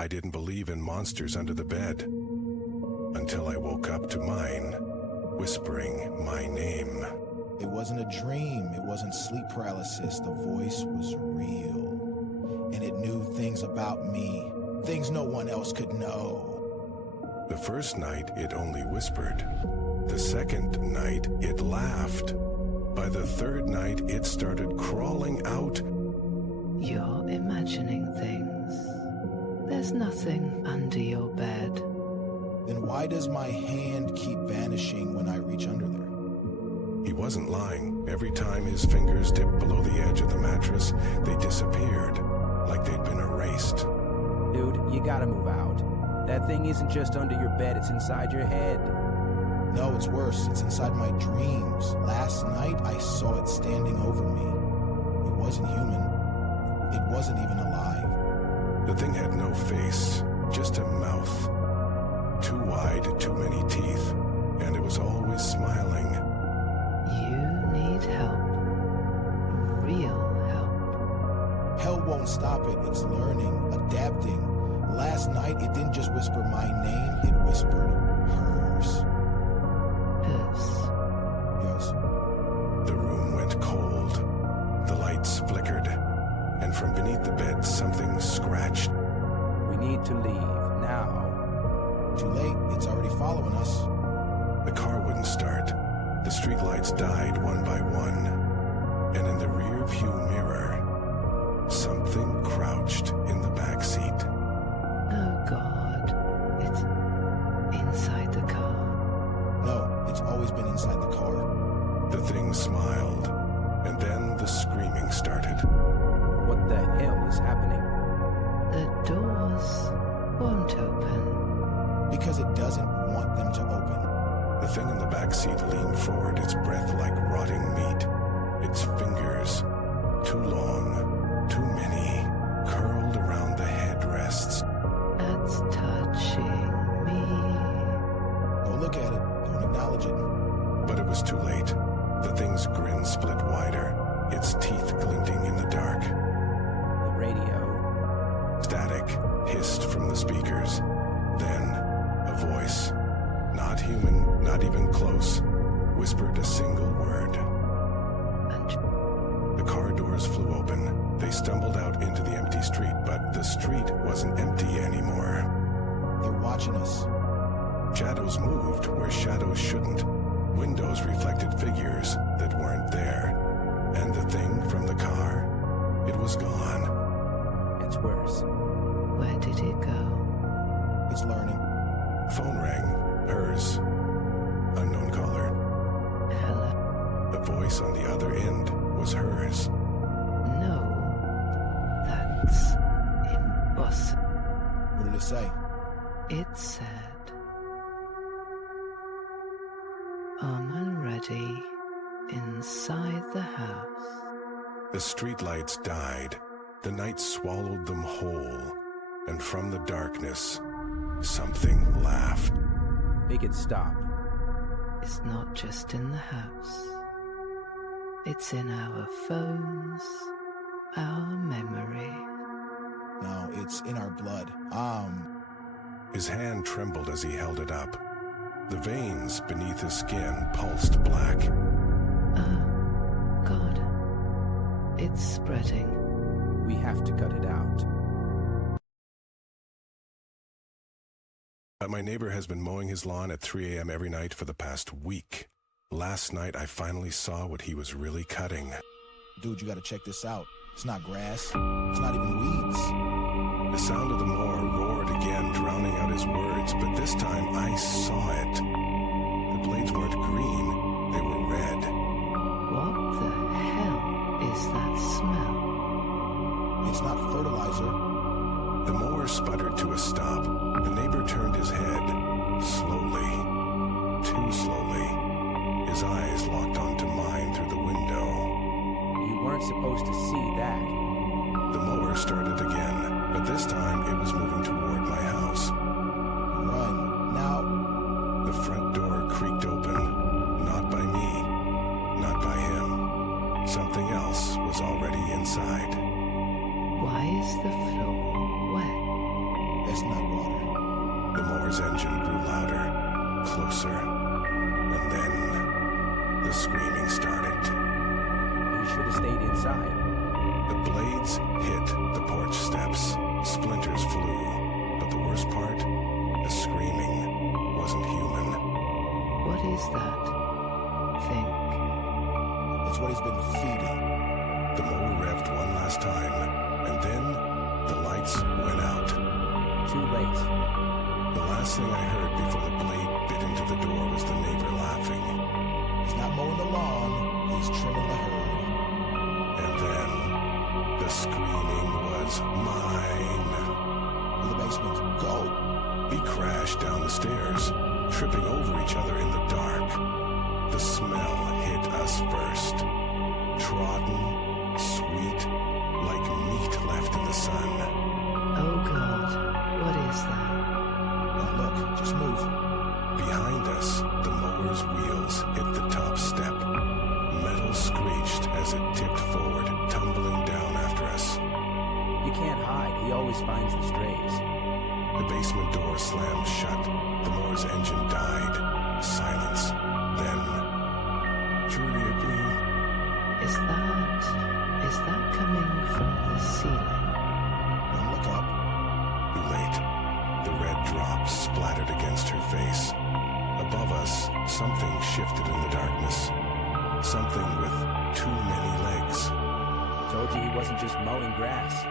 I didn't believe in monsters under the bed. Until I woke up to mine, whispering my name. It wasn't a dream. It wasn't sleep paralysis. The voice was real. And it knew things about me. Things no one else could know. The first night, it only whispered. The second night, it laughed. By the third night, it started crawling out. You're imagining things. There's nothing under your bed. Then why does my hand keep vanishing when I reach under there? He wasn't lying. Every time his fingers dipped below the edge of the mattress, they disappeared, like they'd been erased. Dude, you gotta move out. That thing isn't just under your bed, it's inside your head. No, it's worse. It's inside my dreams. Last night, I saw it standing over me. It wasn't human. It wasn't even alive. The thing had no face, just a mouth. Too wide, too many teeth, and it was always smiling. You need help. Real help. Hell won't stop it. It's learning, adapting. Last night, it didn't just whisper my name, it whispered hers. Yes. The room went cold. The lights flickered, and from beneath the bed, something scratched. We need to leave, now. Too late. It's already following us. The car wouldn't start. The streetlights died one by one, and in the rear view mirror, something crouched in the back seat. Oh God, it's inside the car. No, it's always been inside the car. The thing smiled, and then the screaming started. What the hell is happening? The doors won't open. Because it doesn't want them to open. The thing in the back seat leaned forward, its breath like rotting meat. Its fingers, too long, too many, curled around the headrests. That's touching me. Don't look at it. Don't acknowledge it. But it was too late. The thing's grin split wider, its teeth glinting in the dark. The radio. Static hissed from the speakers. Then, a voice, not human, not even close, whispered a single word. The car doors flew open. They stumbled out into the empty street, but the street wasn't empty anymore. They're watching us. Shadows moved where shadows shouldn't. Windows reflected figures that weren't there. And the thing from the car, it was gone. It's worse. Where did it go? It's learning. Phone rang, hers. Unknown caller. Hello? The voice on the other end was hers. No, that's impossible. What did it say? It said, I'm already inside the house. The streetlights died. The night swallowed them whole. And from the darkness, something laughed. Make it stop. It's not just in the house. It's in our phones, our memory. No, it's in our blood. His hand trembled as he held it up. The veins beneath his skin pulsed black. Oh, God. It's spreading. We have to cut it out. My neighbor has been mowing his lawn at 3 a.m. every night for the past week. Last night, I finally saw what he was really cutting. Dude, you gotta check this out. It's not grass. It's not even weeds. The sound of the mower roared again, drowning out his words, but this time I saw it. The blades weren't green, they were red. What the hell is that smell? It's not fertilizer. The mower sputtered to a stop. The neighbor turned his head, slowly, too slowly. His eyes locked onto mine through the window. You weren't supposed to see that. The mower started again, but this time it was moving toward my house. Run. Now. The front door creaked open, not by me, not by him. Something else was already inside. Why is the floor wet? As chestnut water. The mower's engine grew louder, closer, and then the screaming started. You should have stayed inside. The blades hit the porch steps, splinters flew, but the worst part, the screaming wasn't human. What is that? Think. It's what he's been feeding. The mower revved one last time, and then the lights went out. Too late. The last thing I heard before the blade bit into the door was the neighbor laughing. He's not mowing the lawn, he's trimming the herd. And then the screaming was mine. In the basement, go! We crashed down the stairs, tripping over each other in the dark. The smell hit us first. Trodden, sweet, like meat left in the sun. Oh God, what is that? Don't look, just move. Behind us, the mower's wheels hit the top step. Metal screeched as it tipped forward, tumbling down after us. You can't hide. He always finds the strays. The basement door slammed shut. The mower's engine died. Silence. Then, dripping. Is that coming from the ceiling? Don't look up. Too late. The red drops splattered against her face. Above us, something shifted in the darkness. Something with too many legs. Told you he wasn't just mowing grass.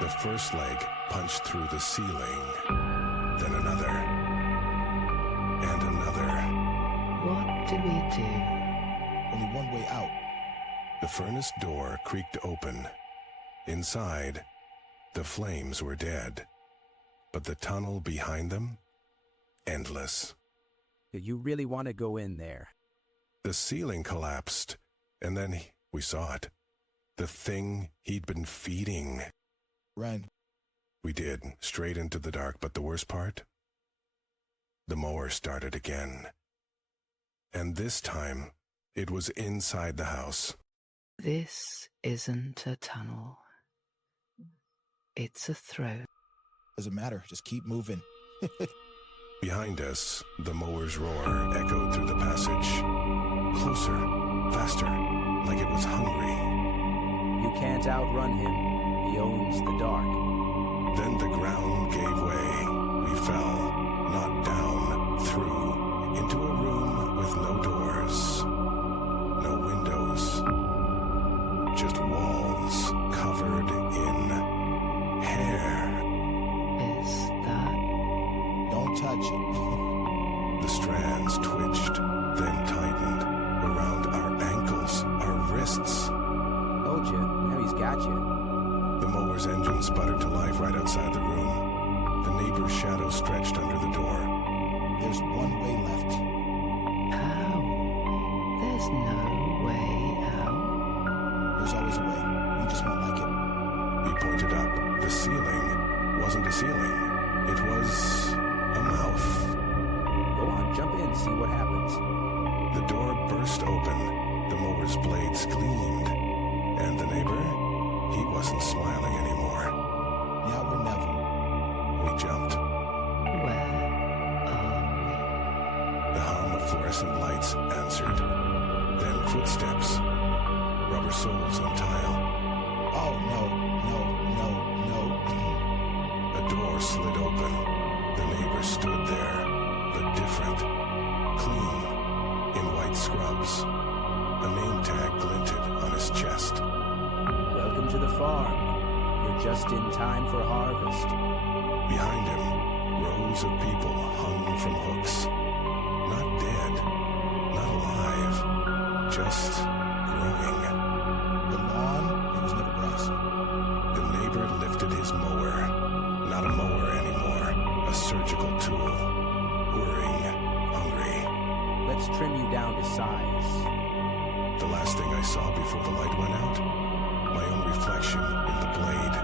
The first leg punched through the ceiling. Then another. And another. What do we do? Only one way out. The furnace door creaked open. Inside, the flames were dead. But the tunnel behind them? Endless. You really want to go in there? The ceiling collapsed, and then we saw it. The thing he'd been feeding. Run. We did, straight into the dark, but the worst part? The mower started again. And this time, it was inside the house. This isn't a tunnel. It's a throat. Doesn't matter, just keep moving. Behind us, the mower's roar echoed through the passage. Closer, faster, like it was hungry. You can't outrun him. He owns the dark. Then the ground gave way. We fell, not down, through, into a room with no doors, no windows, just walls covered in hair. Is that... Don't touch it. The strands twitched, then tightened around our ankles, our wrists. Told you. Now he's got you. The mower's engine sputtered to life right outside the room. The neighbor's shadow stretched under the door. There's one way left. How? There's no way out. There's always a way. You just won't like it. We pointed up. The ceiling wasn't a ceiling. It was a mouth. Go on, jump in, see what happens. The door burst open. The mower's blades gleamed. And the neighbor? He wasn't smiling anymore. Now or never. We jumped. Where are The hum of fluorescent lights answered. Then footsteps. Rubber soles on tile. Oh, no. A door slid open. The neighbor stood there, but different. Clean, in white scrubs. A name tag glinted on his chest. Welcome to the farm. You're just in time for harvest. Behind him, rows of people hung from hooks. Not dead, not alive, just growing. The lawn, it was never grass. The neighbor lifted his mower. Not a mower anymore, a surgical tool. Whirring, hungry. Let's trim you down to size. The last thing I saw before the light went out, my own reflection in the blade.